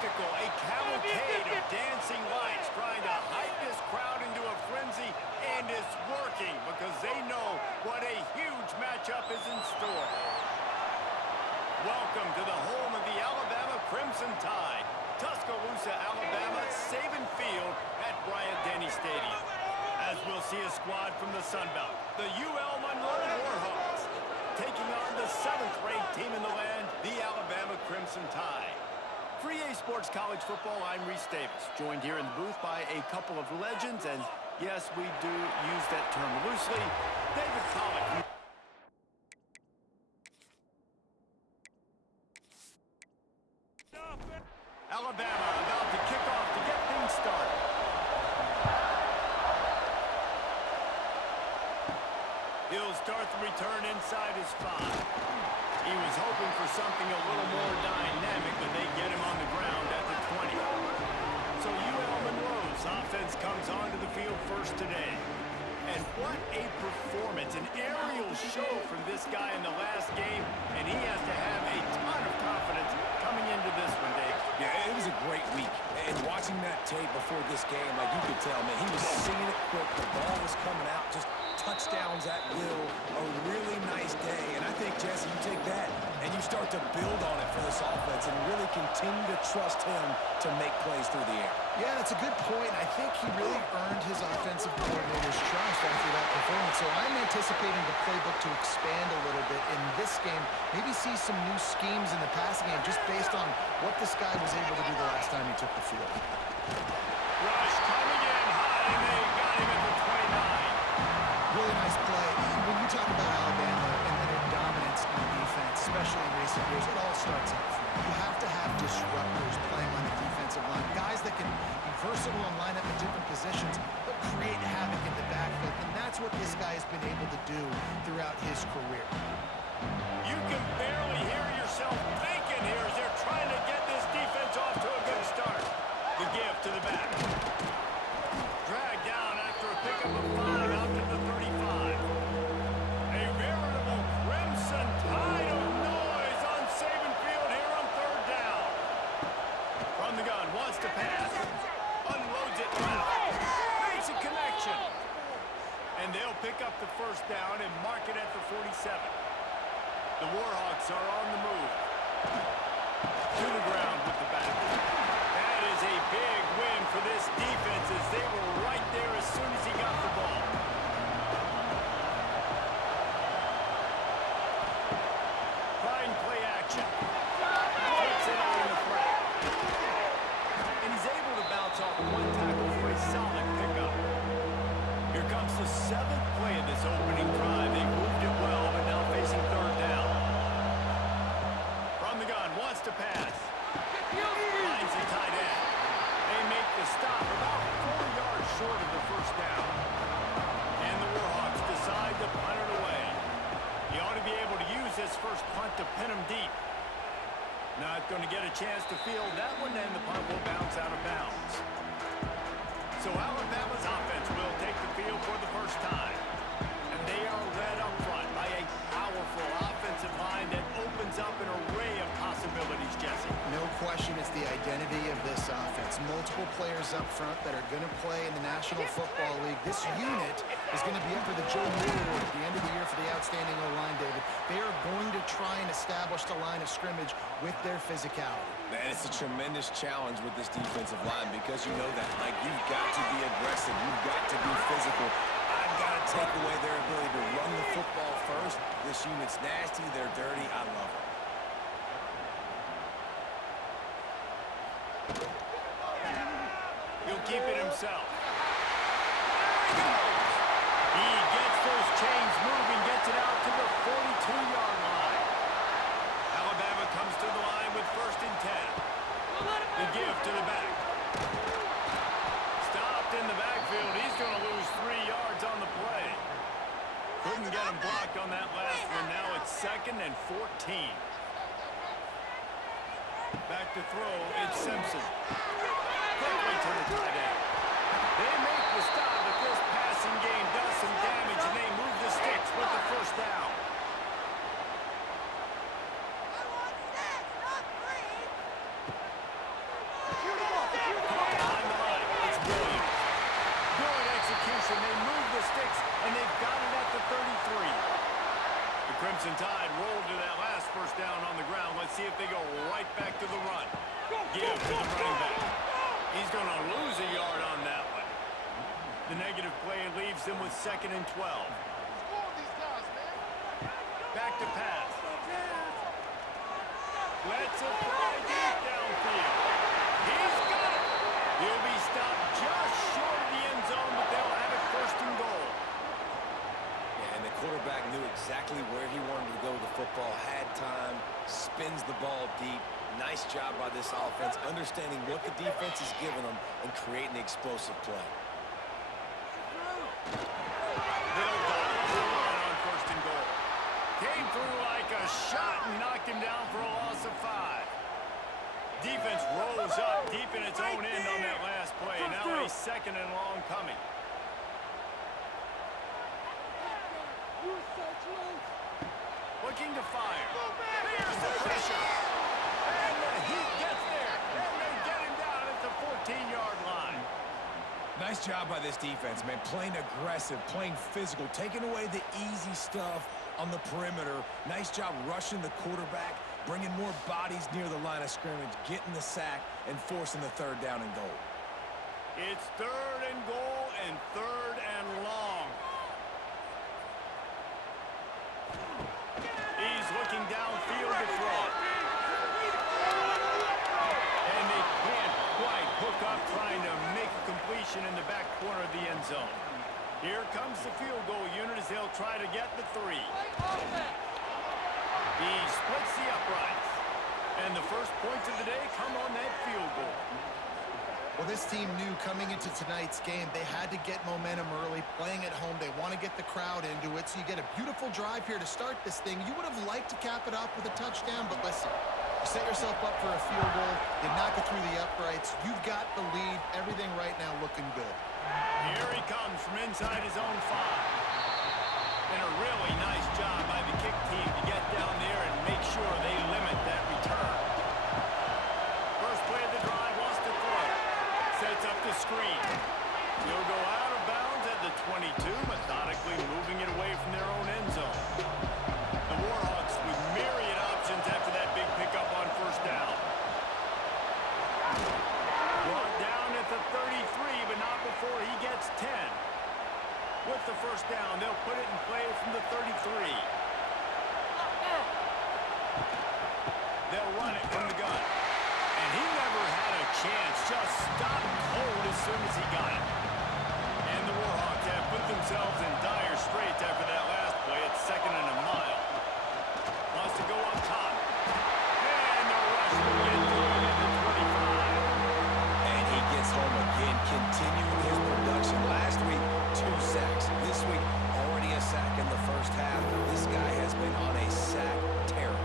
spectacle, a cavalcade of dancing lights trying to hype this crowd into a frenzy, and it's working because they know what a huge matchup is in store. Welcome to the home of the Alabama Crimson Tide, Tuscaloosa, Alabama, Saban Field at Bryant-Denny Stadium. As we'll see a squad from the Sun Belt, the ULM Warhawks, taking on the 7th-ranked team in the land, the Alabama Crimson Tide. For EA Sports College Football, I'm Reese Davis, joined here in the booth by a couple of legends, and yes, we do use that term loosely, David Pollack. Alabama about to kick off to get things started. He'll start the return inside his 5. He was hoping for something a little more dynamic, but they get him on the ground at the 20. So UL Monroe's offense comes onto the field first today. And what a performance, an aerial show from this guy in the last game, and he has to have a ton of confidence coming into this one, Dave. Yeah, it was a great week. And watching that tape before this game, like you could tell, man, he was seeing it quick. The ball was coming out, just touchdowns at will. A really nice day. And I think, Jesse, you take that and you start to build on it for this offense and really continue to trust him to make plays through the air. Yeah, that's a good point. I think he really earned his offensive coordinator's trust after that performance. So I'm anticipating the playbook to expand a little bit in this game. Maybe see some new schemes in the passing game just based on what this guy was able to do the last time he took the field. Rush coming in high, and they got him at the 29. Really nice play. When you talk about Alabama and their dominance on defense, especially in recent years, it all starts up front. You have to have disruptors playing on the defensive line, guys that can be versatile and line up in different positions, but create havoc in the backfield, and that's what this guy has been able to do throughout his career. You can barely hear yourself thinking here as they're trying to get this defense off to a good start. The give to the back. Dragged down after a pickup of 5 out to the 35. A veritable Crimson Tide of noise on Saban Field here on 3rd down. From the gun, wants to pass. Unloads it left. Makes a connection. And they'll pick up the 1st down and mark it at the 47. The Warhawks are on the move. To the ground with the back. That is a big win for this defense as they were right there as soon as he got the ball. Fine play action. Flips it out in the flat. And he's able to bounce off one tackle for a solid pickup. Here comes the 7th play of this opening drive. They moved it well, but now facing 3rd down. From the gun, wants to pass. Finds the tight end. They make the stop about 4 yards short of the 1st down. And the Warhawks decide to punt it away. He ought to be able to use this first punt to pin him deep. Not going to get a chance to field that one, and the punt will bounce out of bounds. So Alabama's offense will take the field for the first time. And they are led up front by a powerful offensive line that opens up an array of possibilities, Jesse. No question it's the identity of this offense. Multiple players up front that are going to play in the National Football League. This unit is going to be up for the Joe Moore Award at the end of the year for the outstanding O-line, David. They are going to try and establish the line of scrimmage with their physicality. Man, it's a tremendous challenge with this defensive line because you know that. Like, you've got to be aggressive. You've got to be physical. I've got to take away their ability to run the football first. This unit's nasty. They're dirty. I love it. He'll keep it himself. There he goes. He gets those chains moving, gets it out to the 42-yard line. Alabama comes to the line with 1st and 10. The give to the back. Stopped in the backfield. He's going to lose 3 yards on the play. Couldn't get him blocked on that last one. Now it's 2nd and 14. Back to throw, it's Simpson. Quickly to the tight end. They make the stop, but this passing game does some damage, and they move the sticks with the 1st down. Crimson Tide rolled to that last first down on the ground. Let's see if they go right back to the run. Give to the running back. He's going to lose a yard on that one. The negative play leaves them with 2nd and 12. Back to pass. Let's it fly deep downfield. He's got it. He'll be stopped just short of the end zone, but they'll have it 1st and goal. Yeah, and the quarterback knew exactly where he wanted to go with the football, had time, spins the ball deep. Nice job by this offense, understanding what the defense is giving them and creating the explosive play. Little dot on 1st and goal. Came through like a shot and knocked him down for a loss of 5. Defense rolls up deep in its own end on that last play. Now a 2nd and long coming. Looking to fire. Here's the pressure. And the heat gets there. And they get him down at the 14-yard line. Nice job by this defense, man. Playing aggressive, playing physical, taking away the easy stuff on the perimeter. Nice job rushing the quarterback, bringing more bodies near the line of scrimmage, getting the sack, and forcing the 3rd down and goal. It's 3rd and goal and 3rd and long. He's looking downfield to throw. And they can't quite hook up trying to make a completion in the back corner of the end zone. Here comes the field goal unit as they'll try to get the 3. He splits the uprights. And the first points of the day come on that field goal. Well, this team knew coming into tonight's game they had to get momentum early, playing at home. They want to get the crowd into it, so you get a beautiful drive here to start this thing. You would have liked to cap it off with a touchdown, but listen, you set yourself up for a field goal, you knock it through the uprights, you've got the lead, everything right now looking good. Here he comes from inside his own 5. And a really nice job by the kick team to get down there and make sure they limit that return. First play of the drive, wants to throw. Sets up the screen. He'll go out of bounds at the 22, methodically moving it away from their own end zone. The Warhawks with myriad options after that big pickup on 1st down. Brought down at the 33, but not before he gets 10. With the 1st down, they'll put it in play from the 33. They'll run it from the gun. And he never had a chance, just stopped cold as soon as he got it. And the Warhawks have put themselves in dire straits after that last play. It's 2nd and a mile. Wants to go up top. And the rush will get to him at the 25. And he gets home again, continuing his production. Last week, 2 sacks. This week, already a sack in the 1st half. This guy has been on a sack tear.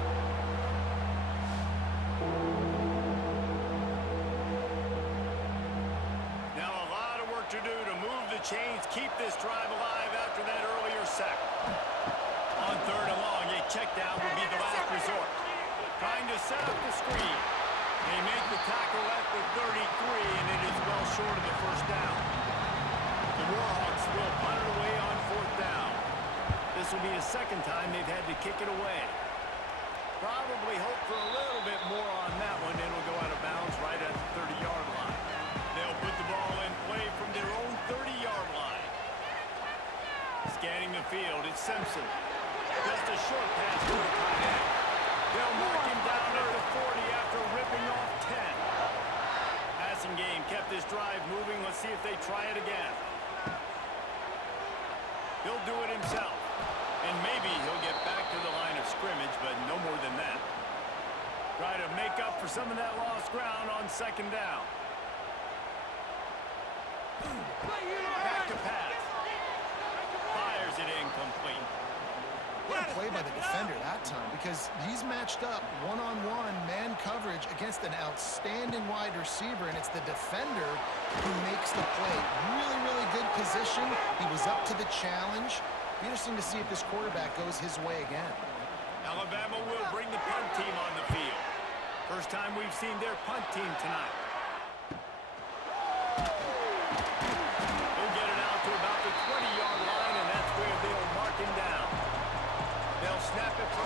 Now a lot of work to do to move the chains, keep this drive alive after that earlier sack. On 3rd and long, a check down will be the last resort. Trying to set up the screen. They make the tackle at the 33, and it is well short of the 1st down. The Warhawks will punt it away on 4th down. This will be a 2nd time they've had to kick it away. Probably hope for a little bit more on that one. It'll go out of bounds right at the 30-yard line. They'll put the ball in play from their own 30-yard line. Scanning the field, it's Simpson. Just a short pass to the tight end. They'll mark him down at the 40 after ripping off 10. Passing game kept this drive moving. Let's see if they try it again. He'll do it himself. And maybe he'll get back to the line of scrimmage, but no more than that. Try to make up for some of that lost ground on 2nd down. Back to pass. Fires it incomplete. What a play by the defender that time, because he's matched up one-on-one man coverage against an outstanding wide receiver, and it's the defender who makes the play. Really, really good position. He was up to the challenge. Be interesting to see if this quarterback goes his way again. Alabama will bring the punt team on the field. First time we've seen their punt team tonight. He'll get it out to about the 20-yard line, and that's where they'll mark him down. They'll snap it from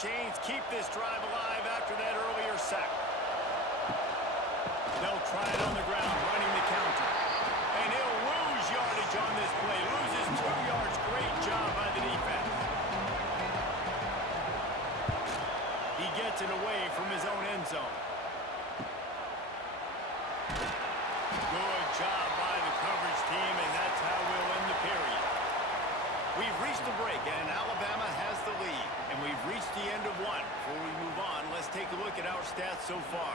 chains, keep this drive alive after that earlier sack. They'll try it on the ground, running the counter. And he'll lose yardage on this play. Loses 2 yards. Great job by the defense. He gets it away from his own end zone. Good job by the coverage team, and that's how we'll end the period. We've reached the break, and Alabama has the lead. And we've reached the end of one. Before we move on, let's take a look at our stats so far.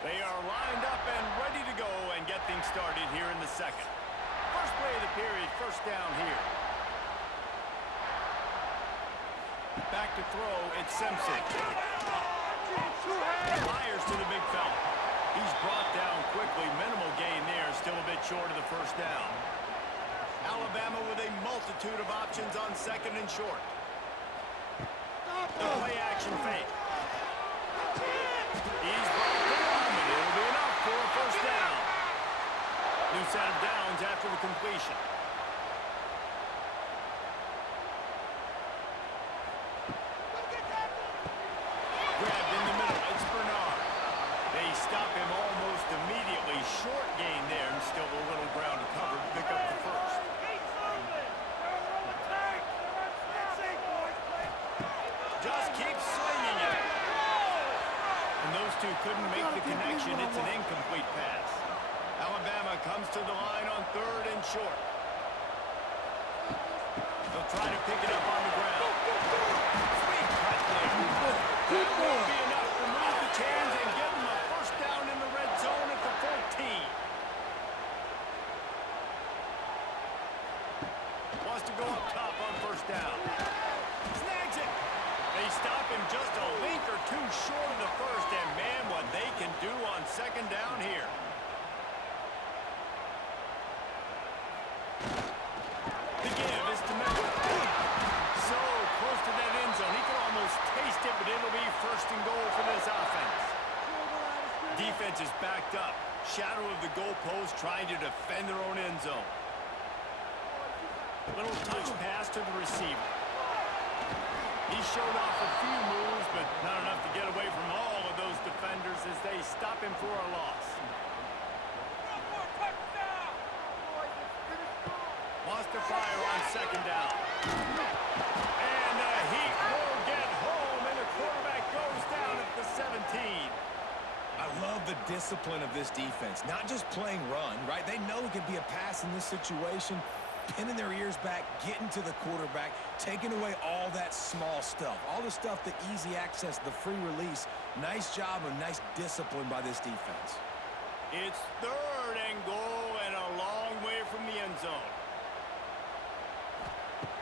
They are lined up and ready to go and get things started here in the second. First play of the period, first down here. Back to throw, it's Simpson. Fires to the big fella. He's brought down quickly. Minimal gain there, still a bit short of the first down. Alabama with a multitude of options on second and short. The play action fake. He's brought down, and it'll be enough for a first down. New set of downs after the completion. Grabbed in the middle, it's Bernard. They stop him almost immediately. Short gain there, and still a little ground to cover to pick up the first. Just keep swinging it. And those two couldn't make the connection. It's an incomplete pass. Alabama comes to the line on third and short. They'll try to pick it up on the ground. Sweet cut there. That will be enough to move the chains and give them a first down in the red zone at the 14. Wants to go up top on first down. Snags it. They stop him just a link or two short of the first, and man, what they can do on second down here. The give is to Memphis. So close to that end zone. He could almost taste it, but it'll be first and goal for this offense. Defense is backed up. Shadow of the goalpost trying to defend their own end zone. Little touch pass to the receiver. He showed off a few moves, but not enough to get away from all of those defenders as they stop him for a loss. Wants to fire on second down. And the Heat will get home, and the quarterback goes down at the 17. I love the discipline of this defense. Not just playing run, right? They know it could be a pass in this situation. Pinning their ears back, getting to the quarterback, taking away all that small stuff. All the stuff, the easy access, the free release. Nice job and nice discipline by this defense. It's third and goal and a long way from the end zone.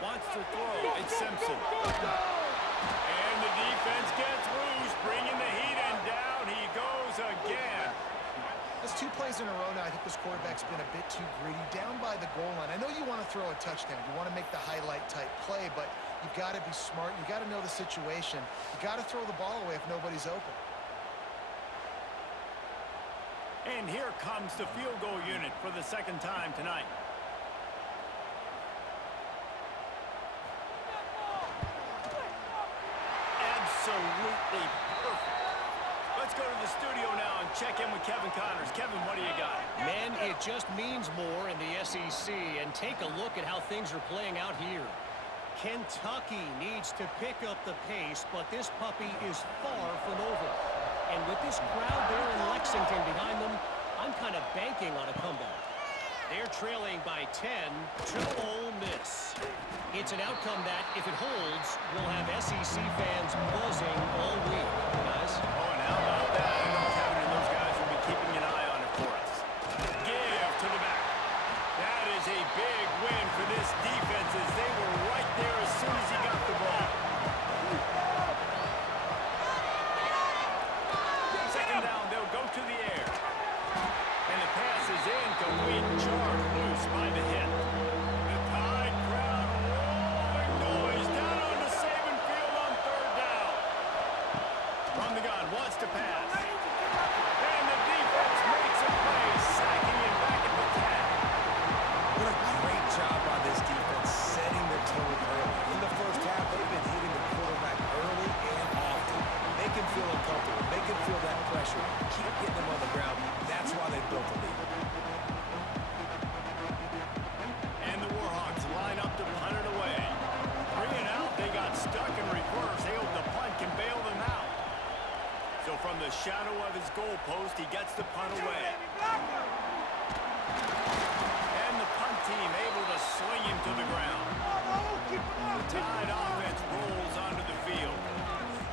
Wants to throw. It's Simpson. And the defense gets loose, bringing the Heat, and down he goes again. That's 2 plays in a row now. I think this quarterback's been a bit too greedy. Down by the goal line. I know you want to throw a touchdown. You want to make the highlight-type play, but you've got to be smart. You've got to know the situation. You've got to throw the ball away if nobody's open. And here comes the field goal unit for the second time tonight. Absolutely perfect. Let's go to the studio now and check in with Kevin Connors. Kevin, what do you got? Man, it just means more in the SEC, and take a look at how things are playing out here. Kentucky needs to pick up the pace, but this puppy is far from over. And with this crowd there in Lexington behind them, I'm kind of banking on a comeback. They're trailing by 10 to Ole Miss. It's an outcome that, if it holds, will have SEC fans buzzing all week, guys. Oh, and how about that? I know Kevin and those guys will be keeping an eye on it for us. Give to the back. That is a big win for this defense as they were right there as soon as he got the ball. Second down, they'll go to the air. And the pass is incomplete, charged loose by the hit. The Tide crowd rolling noise down on the Saban field on third down. From the gun, wants to pass. And the defense makes a play, sacking him back at the 10. job by this defense setting the tone early. In the first half, they've been hitting the quarterback early and often. Make him feel uncomfortable. Make him feel that pressure. Keep getting him on the ground. That's why they built the lead. And the Warhawks line up to punt it away. 3 and out, they got stuck in reverse. They hope the punt can bail them out. So from the shadow of his goal post, he gets the punt away. And the punt team able to sling him to the ground. The Tide offense rolls onto the field.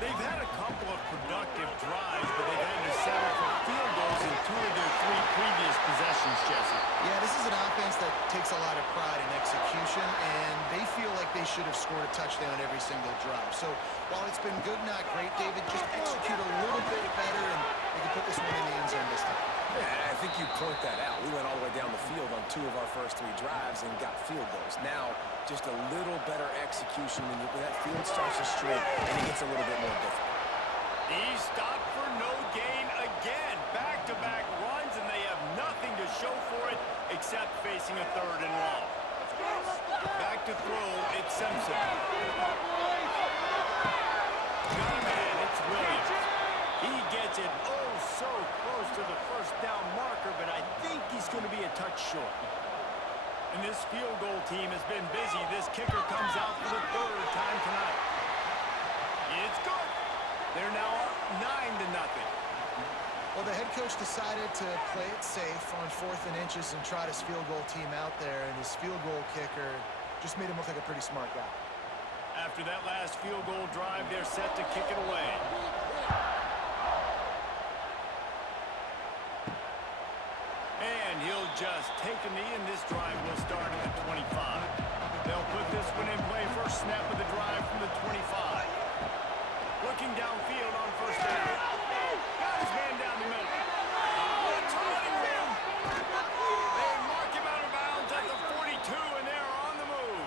They've had a couple of productive drives, but they've had to settle for field goals in 2 of their 3 previous possessions, Jesse. Yeah, this is an offense that takes a lot of pride in execution, and they feel like they should have scored a touchdown every single drive. So while it's been good, not great, David, just execute a little bit better, and they can put this one in the end zone this time. Yeah, I think you point that out. We went all the way down the field on 2 of our first 3 drives and got field goals. Now, just a little better execution when that field starts to stray and it gets a little bit more difficult. He stopped for no gain again. Back-to-back runs, and they have nothing to show for it except facing a 3rd and long. Back to throw, it's Simpson. Got a man, it's Williams. He gets it so close to the first down marker, but I think he's going to be a touch short. And this field goal team has been busy. This kicker comes out for the 3rd time tonight. It's good. They're now up 9-0. Well, the head coach decided to play it safe on 4th and inches and trot his field goal team out there, and his field goal kicker just made him look like a pretty smart guy. After that last field goal drive, they're set to kick it away. And he'll just take a knee, and this drive will start at the 25. They'll put this one in play. First snap of the drive from the 25. Looking downfield on first down. Got his man down the middle. Oh, it's running room. They mark him out of bounds at the 42, and they're on the move.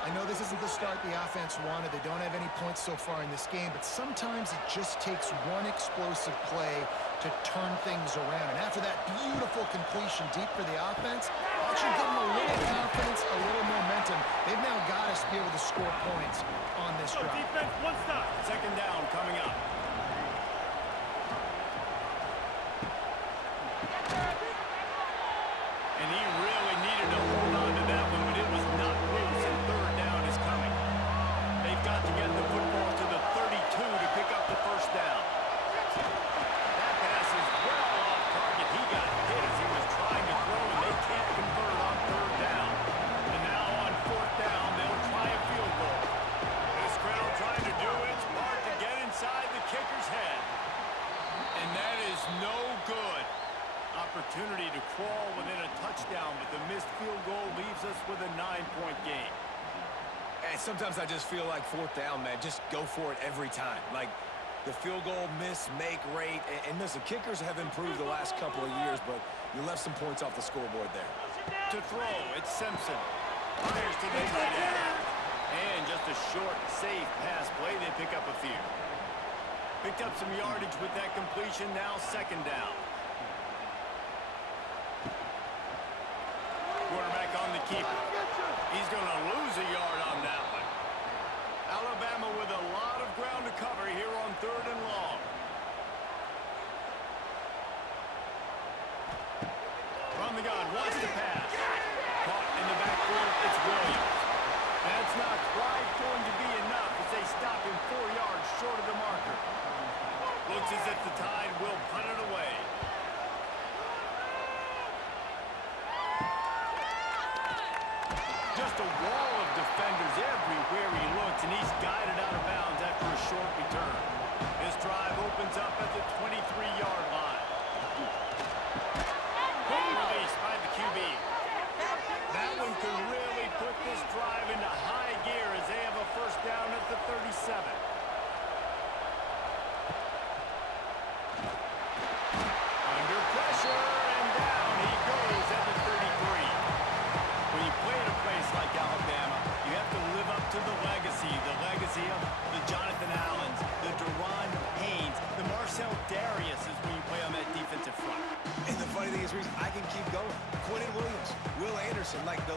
I know this isn't the start the offense wanted. They don't have any points so far in this game, but sometimes it just takes one explosive play to turn things around. And after that beautiful completion deep for the offense, that should give them a little confidence, a little momentum. They've now got us to be able to score points on this drive. Defense, 1 stop. 2nd down coming up. And he really needed to hold on to that one, but it was not loose, and 3rd down is coming. They've got to get the football to the 32 to pick up the first down. That pass is well off target. He got hit as he was trying to throw, and they can't convert on 3rd down. And now on 4th down, they'll try a field goal. This crowd trying to do its part to get inside the kicker's head. And that is no good. Opportunity to crawl within a touchdown, but the missed field goal leaves us with a 9-point game. And sometimes I just feel like 4th down, man, just go for it every time. Like the field goal miss, make rate. And listen, kickers have improved the last couple of years, but you left some points off the scoreboard there. To throw, it's Simpson. Fires to the tight end. And just a short, safe pass play. They pick up a few. Picked up some yardage with that completion. Now 2nd down. Quarterback on the keeper. He's going to lose a yard on that one. Alabama with a lot of ground to cover here on 3rd and long. From the gun, wants to pass. Caught in the backfield, it's Williams. That's not quite going to be enough as they stop him 4 yards short of the marker. Looks as if the Tide will punt it away. Just a wall of defenders everywhere he looks, and he's guided out of bounds after a short return. This drive opens up at the 23-yard line. Quick release by the QB. That one could really put this drive into high gear as they have a first down at the 37. Under pressure, and down he goes at the 33. When you play at a place like Alabama, you have to live up to the legacy of the Jonathan Allens, the Deron Paynes, the Marcel Dariuses when you play on that defensive front. And the funny thing is, Reese, I can keep going. Quentin Williams, Will Anderson, like the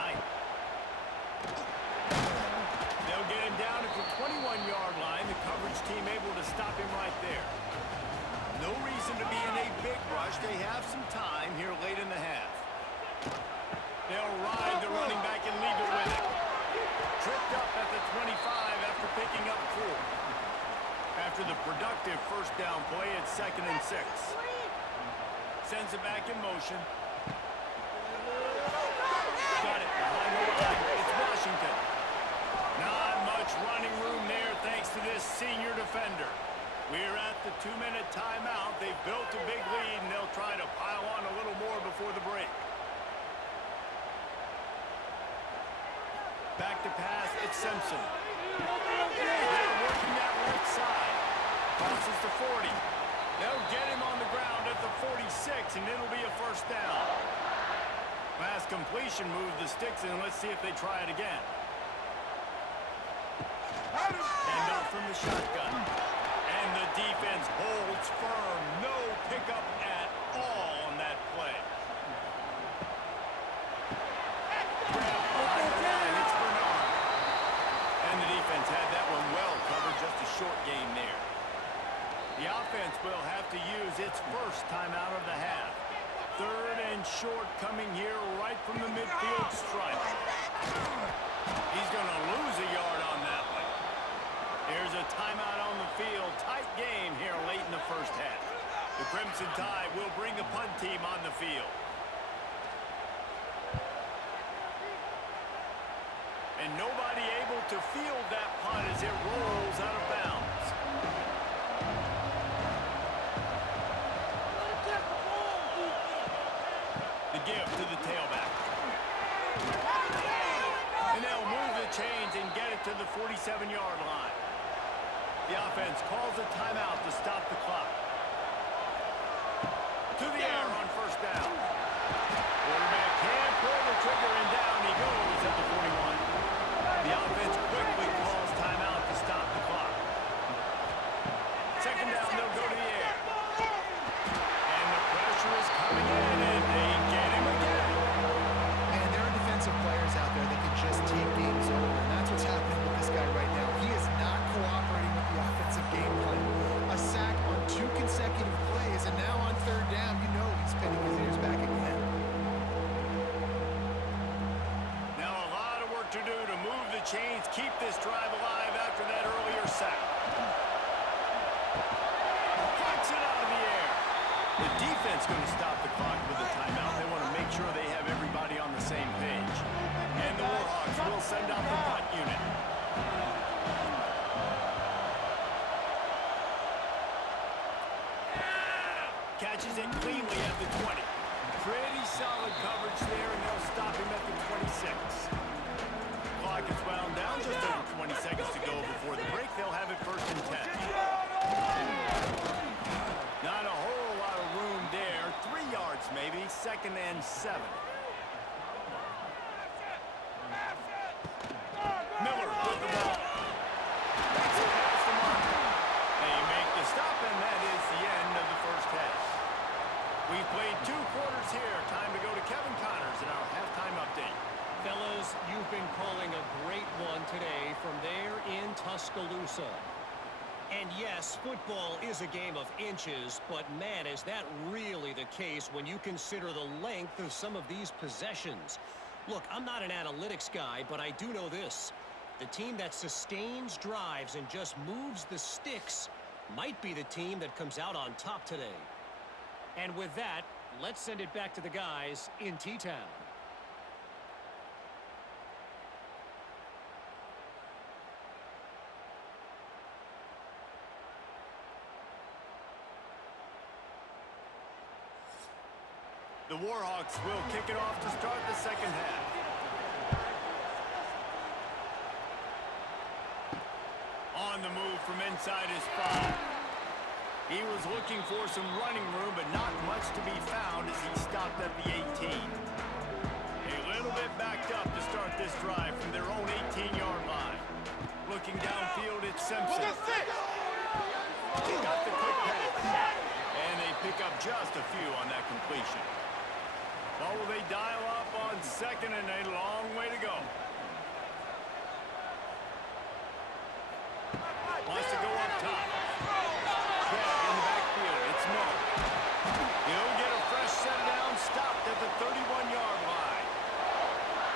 tonight. They'll get him down at the 21-yard line. The coverage team able to stop him right there. No reason to be in a big rush. They have some time here late in the half. They'll ride the running back and leave it with it. Tripped up at the 25 after picking up 4. After the productive first down play, it's 2nd and 6. Sends it back in motion. Got it behind the line. It's Washington. Not much running room there thanks to this senior defender. We're at the 2-minute timeout. They've built a big lead, and they'll try to pile on a little more before the break. Back to pass, it's Simpson. They're working that left side. Crosses the 40. They'll get him on the ground at the 46, and it'll be a first down. Pass completion moved the sticks, and let's see if they try it again. And off from the shotgun. And the defense holds firm. No pickup at all on that play. Behind the line, it's Bernard. And the defense had that one well covered, just a short gain there. The offense will have to use its first timeout of the half. 3rd and short coming here right from the midfield stripe. He's going to lose a yard on that one. Here's a timeout on the field. Tight game here late in the first half. The Crimson Tide will bring the punt team on the field. And nobody able to field that punt as it rolls out of bounds. The give to the tailback. And they'll move the chains and get it to the 47-yard line. The offense calls a timeout to stop the clock. To the air on first down. Quarterback can't pull the trigger, and down he goes at the 41. The offense quickly calls timeout to stop the clock. 2nd down, they'll go to the air. And the pressure is coming in, and they get him again. Man, there are defensive players out there that can just take games over, and that's what's happening with this guy right now. He is not cooperating with the offensive game plan. A sack on 2 consecutive plays, and now on 3rd down, you know he's pinning his ears back again. Now a lot of work to do to move the chains, keep this drive alive after that earlier sack. Puts it out of the air. The defense going to stop the clock with a timeout. They want to make sure they have everybody on the same page. And the Warhawks will send out the punt unit. Catches it cleanly at the 20. Pretty solid coverage there, and they'll stop him at the 26. Clock is wound down, just over 20 seconds to go before the break. They'll have it 1st and 10. Not a whole lot of room there. 3 yards maybe, 2nd and 7. Miller with the ball. That's it past the mark. They make the stop, and that is the end of the first half. We've played 2 quarters here. Time to go to Kevin Connors in our halftime update. Fellas, you've been calling a great one today from there in Tuscaloosa. And yes, football is a game of inches, but man, is that really the case when you consider the length of some of these possessions. Look, I'm not an analytics guy, but I do know this. The team that sustains drives and just moves the sticks might be the team that comes out on top today. And with that, let's send it back to the guys in T-Town. The Warhawks will kick it off to start the second half. On the move from inside his 5. He was looking for some running room, but not much to be found as he stopped at the 18. A little bit backed up to start this drive from their own 18-yard line. Looking downfield, it's Simpson. Got the quick pass. And they pick up just a few on that completion. Well, will they dial up on second and a long way to go? Wants to go up top. Yeah, in the backfield, it's Miller. He'll get a fresh set down, stopped at the 31-yard line.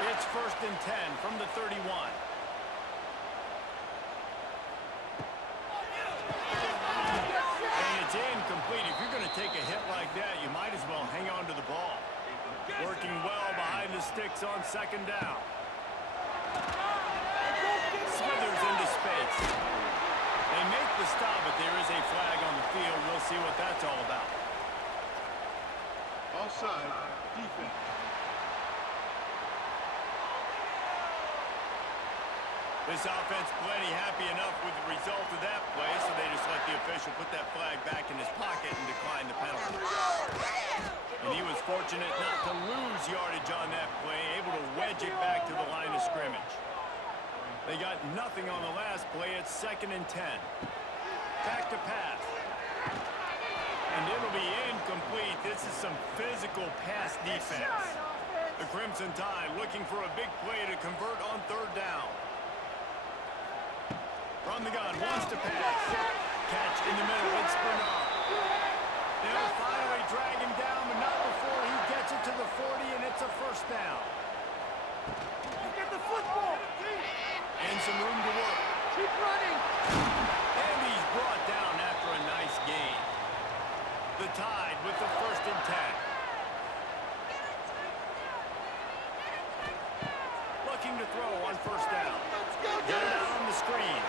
It's 1st and 10 from the 31. And it's incomplete. If you're going to take a hit like that, you might as well hang on to the ball. Working well behind the sticks on 2nd down. Smithers into space. They make the stop, but there is a flag on the field. We'll see what that's all about. Offside, defense. This offense plenty happy enough with the result of that play, so they just let the official put that flag back in his pocket and decline the penalty. And he was fortunate not to lose yardage on that play, able to wedge it back to the line of scrimmage. They got nothing on the last play. It's 2nd and 10. Back to pass. And it'll be incomplete. This is some physical pass defense. The Crimson Tide looking for a big play to convert on 3rd down. From the gun, wants to pass. Catch in the middle, it's Bernard. They'll finally drag him down, but not before he gets it to the 40, and it's a 1st down. Get the football! And some room to work. Keep running! And he's brought down after a nice gain. The Tide with the 1st and 10. Looking to throw on 1st down. Got it out on the screen.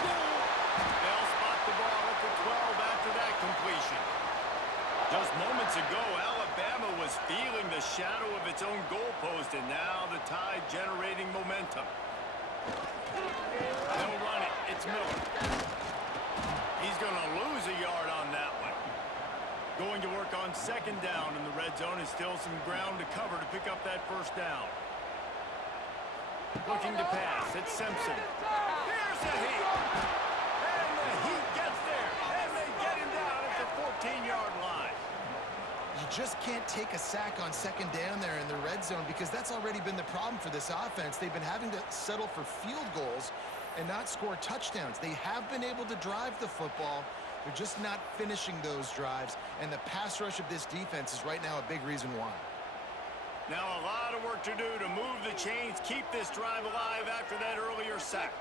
They'll spot the ball at the 12 after that completion. Just moments ago, Alabama was feeling the shadow of its own goalpost, and now the Tide generating momentum. They'll run it. It's Miller. He's going to lose a yard on that one. Going to work on 2nd down in the red zone. Is still some ground to cover to pick up that 1st down. Looking to pass. It's Simpson. Here's the heat. And the heat gets there. And they get him down at the 14-yard line. You just can't take a sack on 2nd down there in the red zone because that's already been the problem for this offense. They've been having to settle for field goals and not score touchdowns. They have been able to drive the football. They're just not finishing those drives, and the pass rush of this defense is right now a big reason why. Now a lot of work to do to move the chains, keep this drive alive after that earlier sack.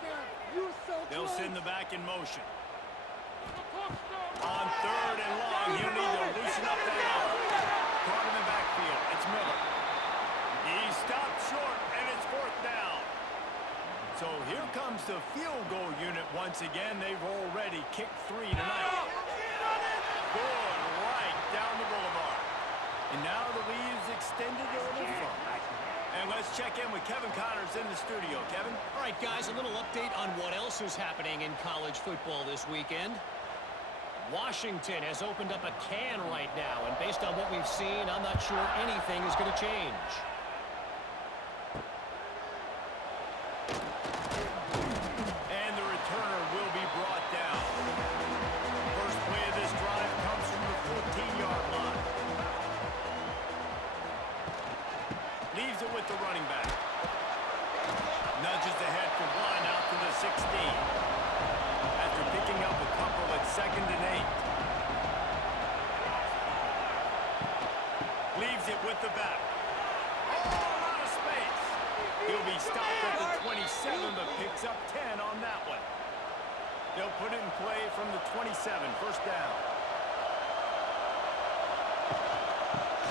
They'll send the back in motion. On 3rd and long, he'll need to loosen up that arm. Caught in the backfield. It's Miller. He stopped short, and it's 4th down. So here comes the field goal unit once again. They've already kicked 3 tonight. Good right down the boulevard. And now the lead is extended a little further. And let's check in with Kevin Connors in the studio. Kevin? All right, guys, a little update on what else is happening in college football this weekend. Washington has opened up a can right now, and based on what we've seen, I'm not sure anything is going to change. And the returner will be brought down. First play of this drive comes from the 14-yard line. Leaves it with the running back. Nudges ahead for 1 out to the 16. After picking up a couple at 2nd and 8. Leaves it with the back. Oh, out of space. He'll be stopped at the 27, but picks up 10 on that one. They'll put it in play from the 27, 1st down.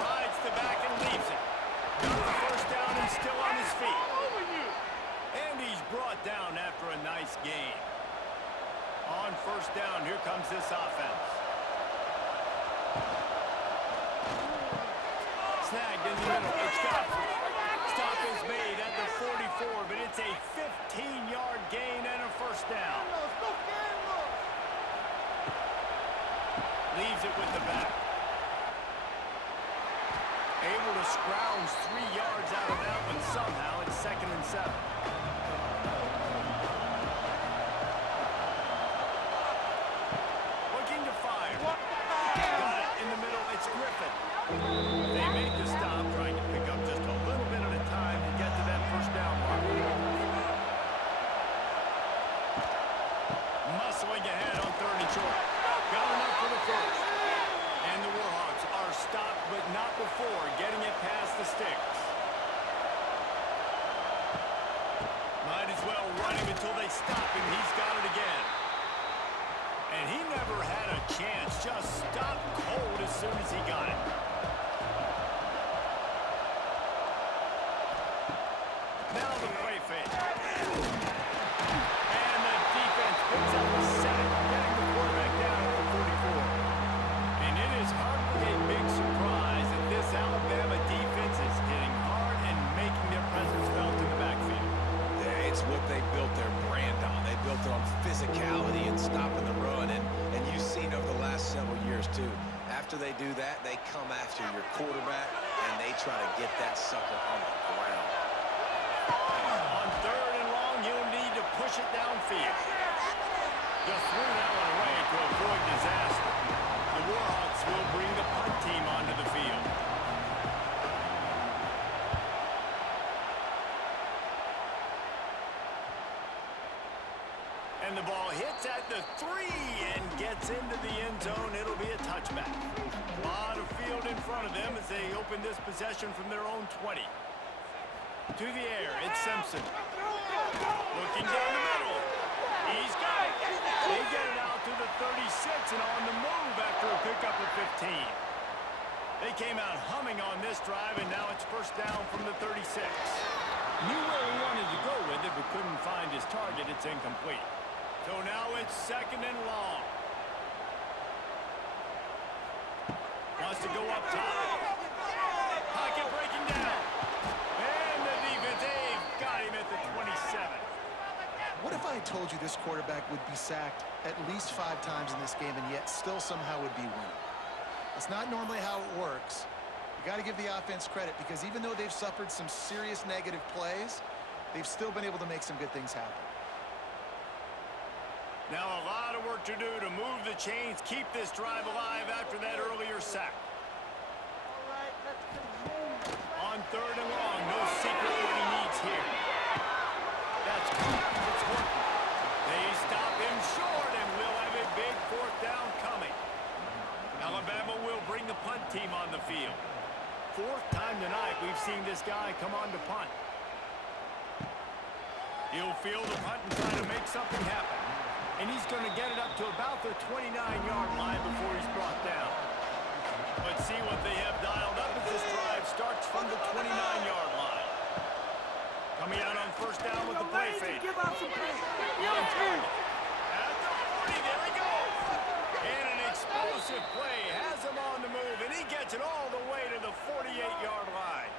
Rides the back and leaves it. Got the 1st down and still on his feet. And he's brought down after a nice gain. On 1st down, here comes this offense. Snagged in the middle. It's Godfrey. Stop is made at the 44, but it's a 15-yard gain and a 1st down. Leaves it with the back. Able to scrounge 3 yards out of that one somehow. It's 2nd and 7. Looking to fire. Got it in the middle. It's Griffin. They make the stop. run him until they stop him. He's got it again. And he never had a chance. Just stopped cold as soon as he got it. Now the play fake. And the defense picks up a sack, getting the quarterback down at the 44. And it is hardly a big surprise that this Alabama defense is hitting hard and making their presence felt in the backfield. Yeah, it's what they built their brand on. They built it on physicality and stopping the run. And you've seen over the last several years, too. After they do that, they come after your quarterback, and they try to get that sucker on the ground. On 3rd and long, he'll need to push it downfield. Just threw that one away to avoid disaster. The Warhawks will bring the punt team onto the field. And the ball hits at the 3 and gets into the end zone. It'll be a touchback. A lot of field in front of them as they open this possession from their own 20. To the air, it's Simpson. Looking down the middle. He's got it. They get it out to the 36 and on the move after a pickup of 15. They came out humming on this drive, and now it's first down from the 36. Knew where he wanted to go with it, but couldn't find his target. It's incomplete. So now it's 2nd and long. Wants to go up top. Pocket breaking down. And the defense, they've got him at the 27. What if I told you this quarterback would be sacked at least 5 times in this game and yet still somehow would be winning? That's not normally how it works. You got to give the offense credit because even though they've suffered some serious negative plays, they've still been able to make some good things happen. Now a lot of work to do to move the chains, keep this drive alive after that earlier sack. On 3rd and long, no secret what he needs here. That's good. It's working. They stop him short, and we'll have a big 4th down coming. Alabama will bring the punt team on the field. 4th time tonight we've seen this guy come on to punt. He'll field the punt and try to make something happen. And he's going to get it up to about the 29-yard line before he's brought down. Let's see what they have dialed up as this drive starts from the 29-yard line. Coming out on first down with the play fake. Give out some pace. At the 40, there he goes. And an explosive play has him on the move, and he gets it all the way to the 48-yard line.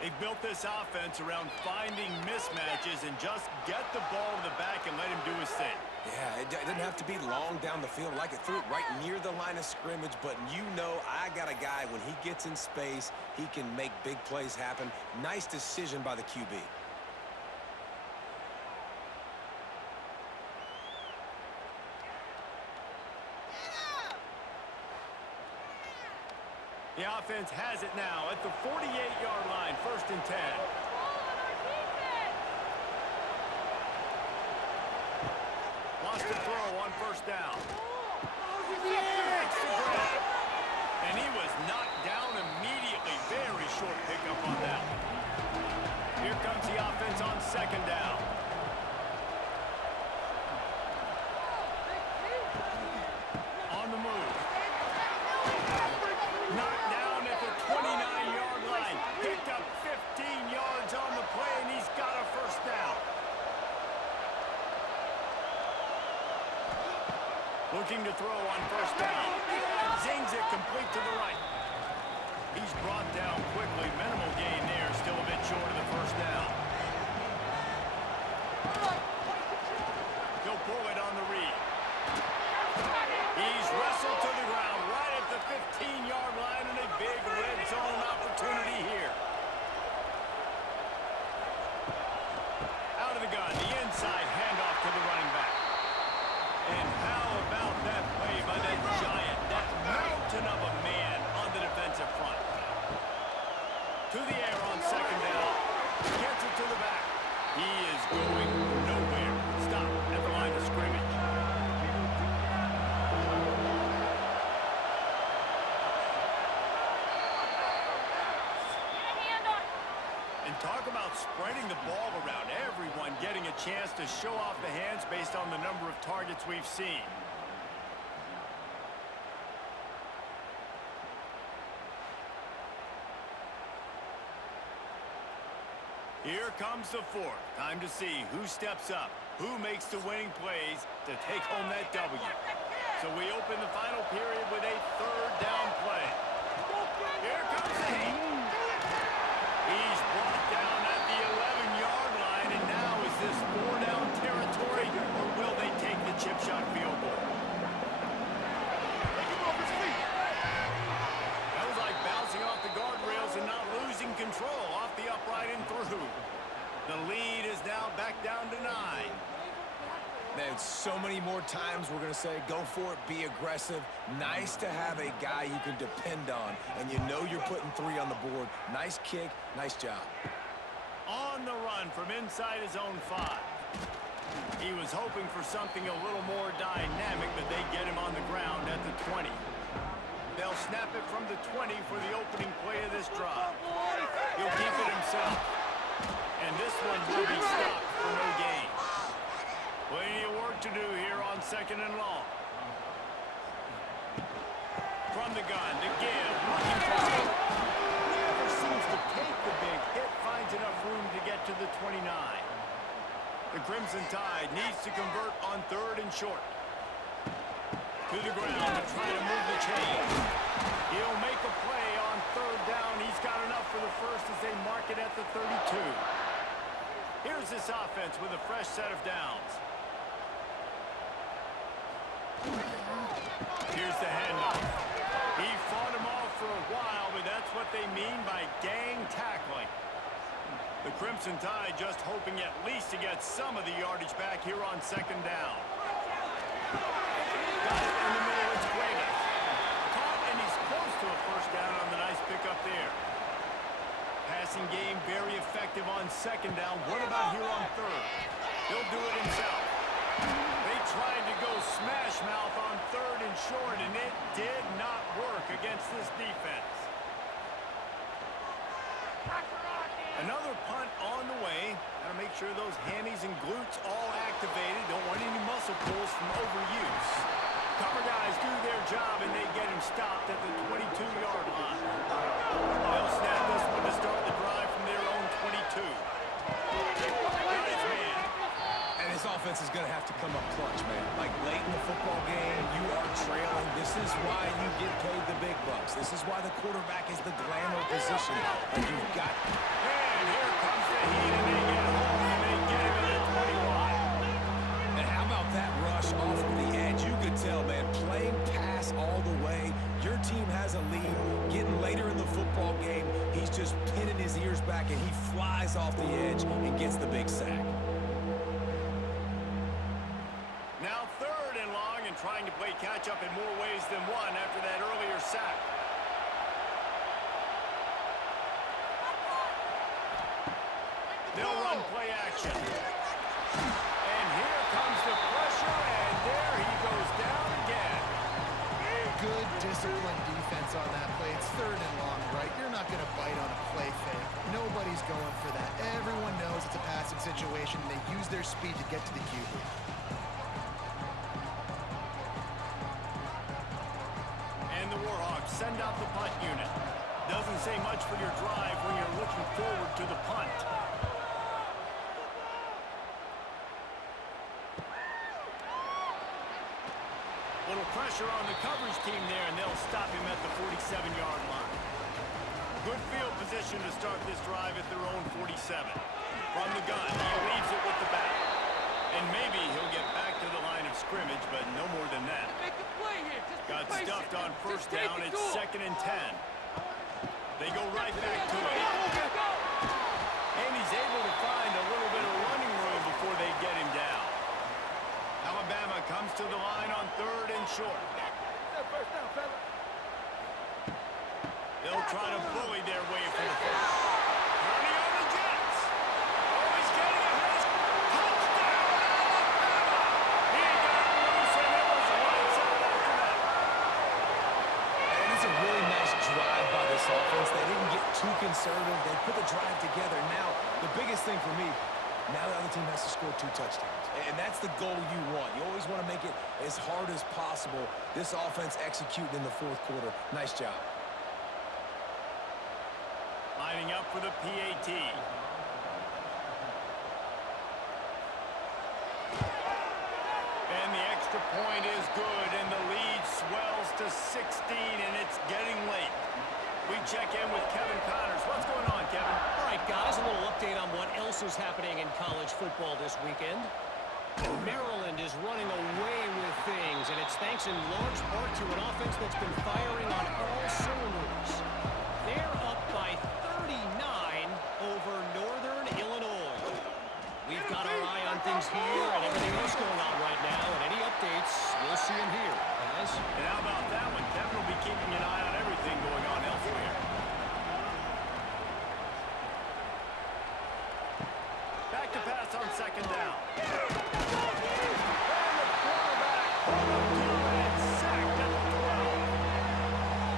They've built this offense around finding mismatches and just get the ball to the back and let him do his thing. Yeah, it doesn't have to be long down the field. Like it threw it right near the line of scrimmage, but you know I got a guy, when he gets in space, he can make big plays happen. Nice decision by the QB. The offense has it now at the 48-yard line, 1st and 10. Lost a throw on first down. Makes the grab. And he was knocked down immediately. Very short pickup on that one. Here comes the offense on 2nd down. On the move. Knocked down at the 29-yard line. Picked up 15 yards on the play, and he's got a first down. Looking to throw on first down. Zings it complete to the right. He's brought down quickly. Minimal gain there. Still a bit short of the first down. He'll pull it on the read. He's wrestled to the ground right at the 15-yard line, and a big red zone opportunity here. Out of the gun, the inside handoff to the running back. And how about that play by that giant, that mountain of a man on the defensive front? To the air on 2nd down. Gets it to the back. He is going nowhere. Stop at the line of scrimmage. And Talk about spreading the ball around. Everyone getting a chance to show off the hands based on the number of targets we've seen. Here comes the fourth. Time to see who steps up, who makes the winning plays to take home that W. So we open the final period with a third down play. Here comes the heat. He's brought down at the 11-yard line, and now is this 4-down territory, or will they take the chip shot field goal? That was like bouncing off the guardrails and not losing control off the upright and through. The lead is now back down to 9. Man, so many more times we're going to say, go for it, be aggressive. Nice to have a guy you can depend on, and you know you're putting 3 on the board. Nice kick, nice job. On the run from inside his own 5. He was hoping for something a little more dynamic, but they get him on the ground at the 20. They'll snap it from the 20 for the opening play of this drive. He'll keep it himself. And this one will be stopped for no gain. Plenty of work to do here on 2nd and long. From the gun, the give. Looking for it. Whoever seems to take the big hit finds enough room to get to the 29. The Crimson Tide needs to convert on 3rd and short. To the ground to try to move the chains. He'll make a play on 3rd down. He's got enough for the first as they mark it at the 32. Here's this offense with a fresh set of downs. Here's the handoff. He fought him off for a while, but that's what they mean by gang tackling. The Crimson Tide just hoping at least to get some of the yardage back here on 2nd down. Got it in the middle, it's Cuevas. Caught, and he's close to a first down on the nice pickup there. Passing game very effective on 2nd down. What about here on 3rd? He'll do it himself. They tried to go smash mouth on 3rd and short, and it did not work against this defense. Another punt on the way. Gotta make sure those hammies and glutes all activated. Don't want any muscle pulls from overuse. Cover guys do their job, and they get him stopped at the 22-yard line. They'll snap this one to start the drive from their own 22. Got his man. And this offense is going to have to come up clutch, man. Like late in the football game, you are trailing. This is why you get paid the big bucks. This is why the quarterback is the glamour position. And you've got... And here comes the heat, and they get home, and they get him at the 21. And how about that rush off of the edge? You could tell, man, playing pass all the way. Your team has a lead. Getting later in the football game, he's just pinning his ears back, and he flies off the edge and gets the big sack. Now 3rd and long, and trying to play catch-up in more ways than one after that earlier sack. They'll run play action. And here comes the pressure, and there he goes down again. Good disciplined defense on that play. It's 3rd and long, right? You're not going to bite on a play fake. Nobody's going for that. Everyone knows it's a passing situation, and they use their speed to get to the QB. And the Warhawks send out the punt unit. Doesn't say much for your drive when you're looking forward to the punt. Little pressure on the coverage team there, and they'll stop him at the 47-yard line. Good field position to start this drive at their own 47. From the gun, he leaves it with the back. And maybe he'll get back to the line of scrimmage, but no more than that. Got stuffed on 1st down. It's 2nd and 10. They go right back to it. And he's able to find a little bit of running room before they get him down. Alabama comes to the line on 3rd and short. They'll try to bully their way for the first. Turning on the Jets. Oh, he's getting a hit. Touchdown, Alabama! He got loose, and it was lights out after that. And it's a really nice drive by this offense. They didn't get too conservative. They put the drive together. Now, The biggest thing for me, now the other team has to score 2 touchdowns. And that's the goal you want. You always want to make it as hard as possible. This offense executing in the fourth quarter. Nice job. Lining up for the PAT. And the extra point is good, and the lead swells to 16, and it's getting late. We check in with Kevin Connors. What's going on, Kevin? All right, guys, a little update on what else is happening in college football this weekend. Maryland is running away with things, and it's thanks in large part to an offense that's been firing on all cylinders. They're up by 39 over Northern Illinois. We've got our eye on things here and everything else going on right now, and any updates, we'll see them here, guys. And how about that one? Kevin will be keeping an eye on everything going on elsewhere. Back to pass on second down.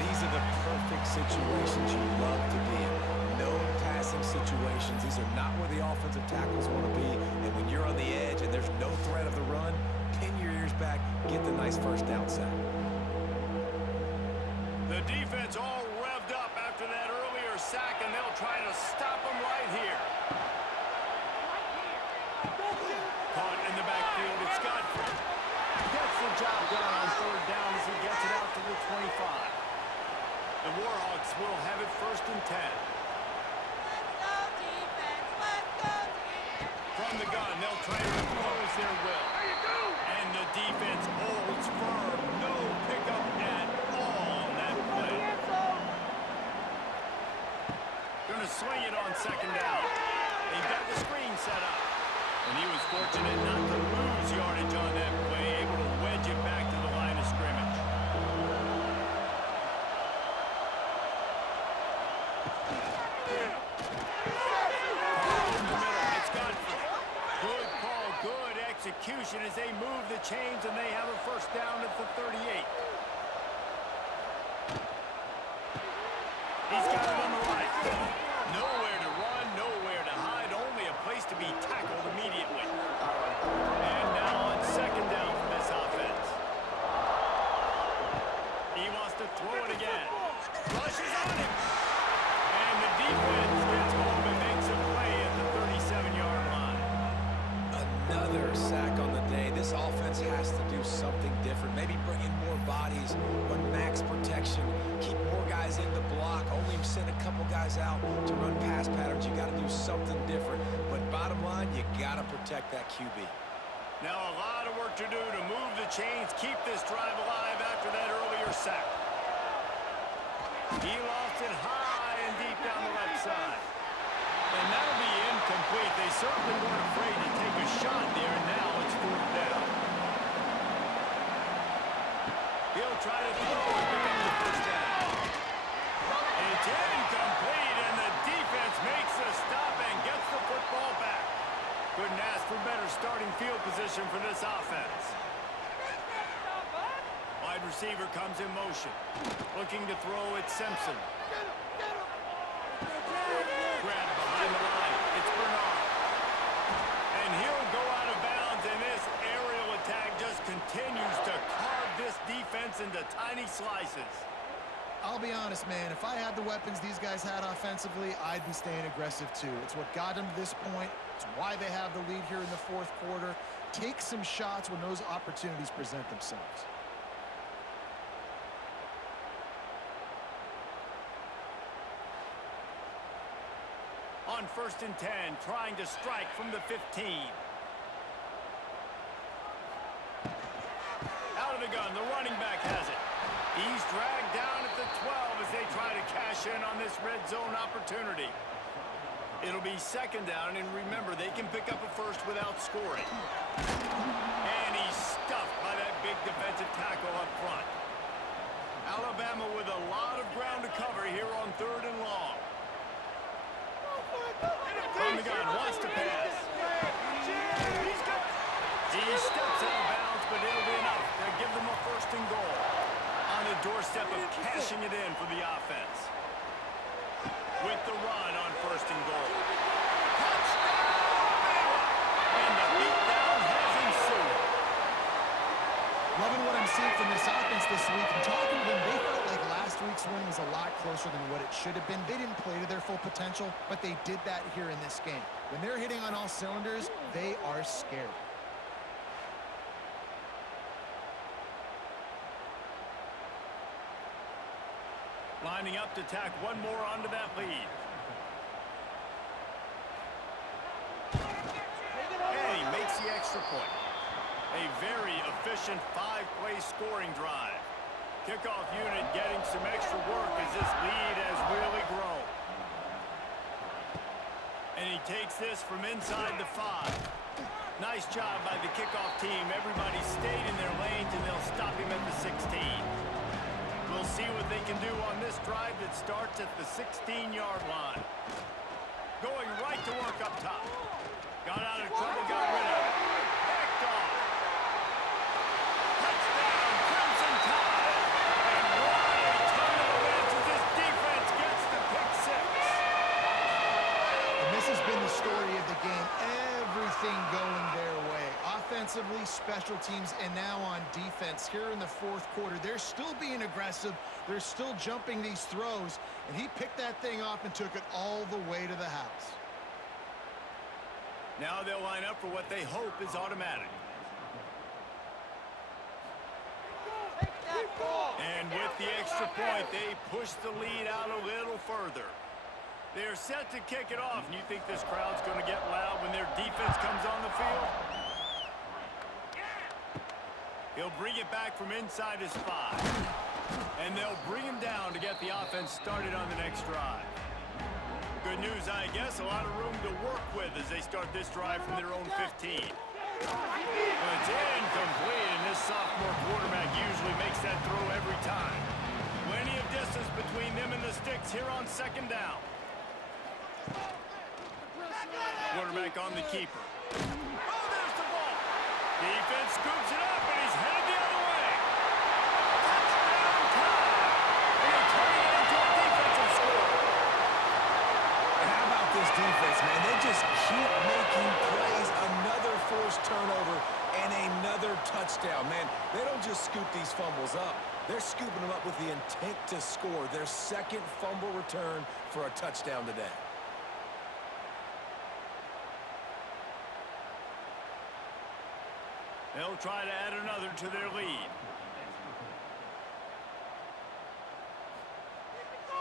These are the perfect situations you love to be in. No passing situations. These are not where the offensive tackles want to be. And when you're on the edge and there's no threat of the run, pin your ears back, get the nice first down sack. The defense all revved up after that earlier sack, and they'll try to stop them right here. Caught in the backfield, it's Godfrey. Gets the job done on third down as he gets it out to the 25. The Warhawks will have it 1st and 10. From the gun, they'll try to impose their will. And the defense holds firm. No pickup at all on that play. Gonna swing it on second down. They've got the screen set up. And he was fortunate not to lose yardage on that play, able to wedge it back to the line of scrimmage. Execution as they move the chains, and they have a first down at the 38. He's got it on the right. Nowhere to run, nowhere to hide, only a place to be tackled immediately. And now on second down for this offense. He wants to throw it again. Rushes on him. And the defense gets home and makes a play at the 37-yard line. Another sack on the day. This offense has to do something different. Maybe bring in more bodies, run max protection, keep more guys in the block, only send a couple guys out to run pass patterns. You got to do something different. But bottom line, you got to protect that QB. Now a lot of work to do to move the chains, keep this drive alive after that earlier sack. He lost it high and deep down the left side. And that'll be incomplete. They certainly weren't afraid to take a shot there. Now it's 4th down. He'll try to throw it to get the first down. It's incomplete, and the defense makes the stop and gets the football back. Couldn't ask for better starting field position for this offense. Wide receiver comes in motion. Looking to throw it, Simpson. Grab behind the line. It's Bernard. And he'll go out of bounds, and this aerial attack just continues to carve this defense into tiny slices. I'll be honest, man. If I had the weapons these guys had offensively, I'd be staying aggressive too. It's what got them to this point. It's why they have the lead here in the fourth quarter. Take some shots when those opportunities present themselves. On 1st and 10, trying to strike from the 15. Out of the gun, the running back has it. He's dragged down at the 12 as they try to cash in on this red zone opportunity. It'll be 2nd down, and remember, they can pick up a first without scoring. And he's stuffed by that big defensive tackle up front. Alabama with a lot of ground to cover here on 3rd and long. From the gun, wants to pass. He's got it. He steps out of bounds, but it'll be enough to give them a 1st and goal. On the doorstep of cashing it in for the offense. With the run on 1st and goal. Caught from this offense this week, and talking to them, they felt like last week's win was a lot closer than what it should have been. They didn't play to their full potential, but they did that here in this game. When they're hitting on all cylinders, they are scary. Lining up to tack one more onto that lead. And he makes the extra point. A very efficient five-play scoring drive. Kickoff unit getting some extra work as this lead has really grown. And he takes this from inside the 5. Nice job by the kickoff team. Everybody stayed in their lanes, and they'll stop him at the 16. We'll see what they can do on this drive that starts at the 16-yard line. Going right to work up top. Got out of trouble, got rid of it. Backed off. Touchdown, Crimson Tide. And what a ton of wins as this defense gets the pick 6. And this has been the story of the game. Everything going their way. Offensively, special teams, and now on defense here in the fourth quarter. They're still being aggressive. They're still jumping these throws. And he picked that thing off and took it all the way to the house. Now they'll line up for what they hope is automatic. And with the extra point, they push the lead out a little further. They're set to kick it off, and you think this crowd's going to get loud when their defense comes on the field? He'll bring it back from inside his 5. And they'll bring him down to get the offense started on the next drive. Good news, I guess, a lot of room to work with as they start this drive from their own 15. But it's incomplete, and this sophomore quarterback usually makes that throw every time. Plenty of distance between them and the sticks here on second down. Quarterback on the keeper. Oh, there's the ball. Defense scoops it up, and he's headed the other way. Touchdown time. And they turn it into a defensive score. And how about this defense, man? They just keep making plays. Another forced turnover and another touchdown. Man, they don't just scoop these fumbles up. They're scooping them up with the intent to score. Their second fumble return for a touchdown today. They'll try to add another to their lead.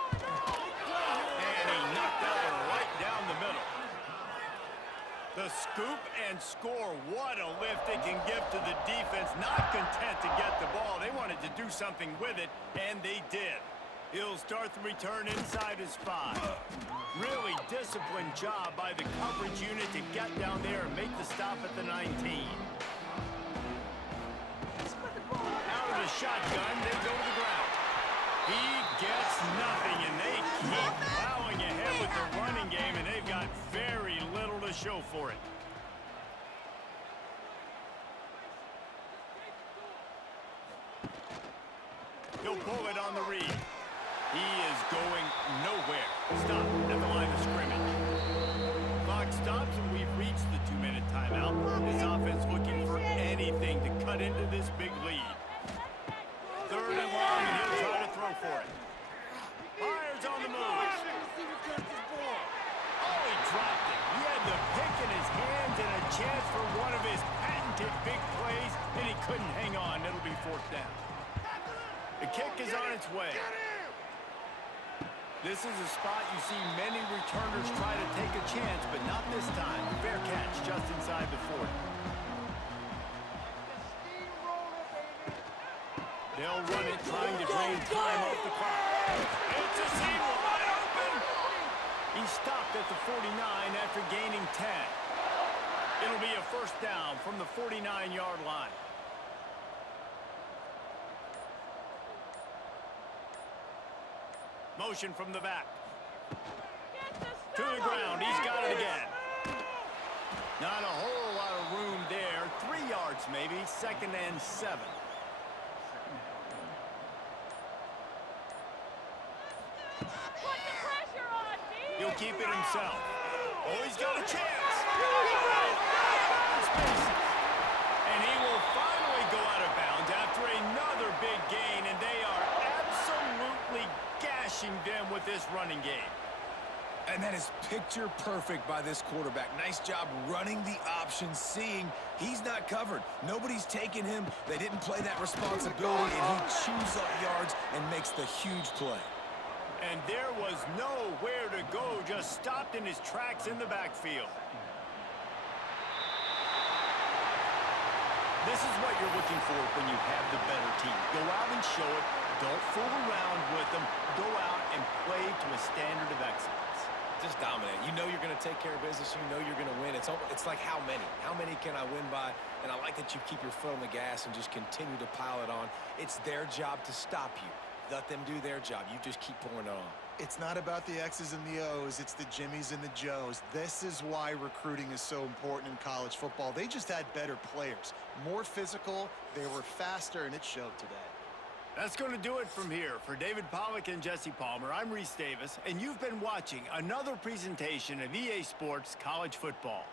And he knocked that one right down the middle. The scoop and score. What a lift it can give to the defense. Not content to get the ball. They wanted to do something with it, and they did. He'll start the return inside his 5. Really disciplined job by the coverage unit to get down there and make the stop at the 19. Out of the shotgun, they go to the ground. He gets nothing, and they keep plowing ahead with the running game, and they've got very little to show for it. He'll pull it on the read. He is going nowhere. Stop at the line of scrimmage. Clock stops, and we've reached the 2-minute timeout. This offense looking for anything to cut into this big lead. Third and long, and he'll try to throw for it. Fires on the move. Oh, he dropped it. He had the pick in his hands and a chance for one of his patented big plays, and he couldn't hang on. It'll be fourth down. The kick is on its way. This is a spot you see many returners try to take a chance, but not this time. Fair catch just inside the 40. They'll run it, trying to drain time off the clock. It's a seam wide open. He stopped at the 49 after gaining 10. It'll be a first down from the 49-yard line. Motion from the back. To the ground. He's got it again. Not a whole lot of room there. 3 yards maybe. 2nd and 7. He'll keep it himself. Oh, he's got a chance. And he will finally go out of bounds after another Picture perfect by this quarterback. Nice job running the option, seeing he's not covered. Nobody's taking him. They didn't play that responsibility, and he chews up yards and makes the huge play. And there was nowhere to go, just stopped in his tracks in the backfield. This is what you're looking for when you have the better team. Go out and show it. Don't fool around with them. Go out and play to a standard of excellence. Just dominate. You know you're going to take care of business. You know you're going to win. It's like how many? How many can I win by? And I like that you keep your foot on the gas and just continue to pile it on. It's their job to stop you. Let them do their job. You just keep pouring it on. It's not about the X's and the O's. It's the Jimmies and the Joes. This is why recruiting is so important in college football. They just had better players, more physical, they were faster, and it showed today. That's going to do it from here. For David Pollack and Jesse Palmer, I'm Reese Davis, and you've been watching another presentation of EA Sports College Football.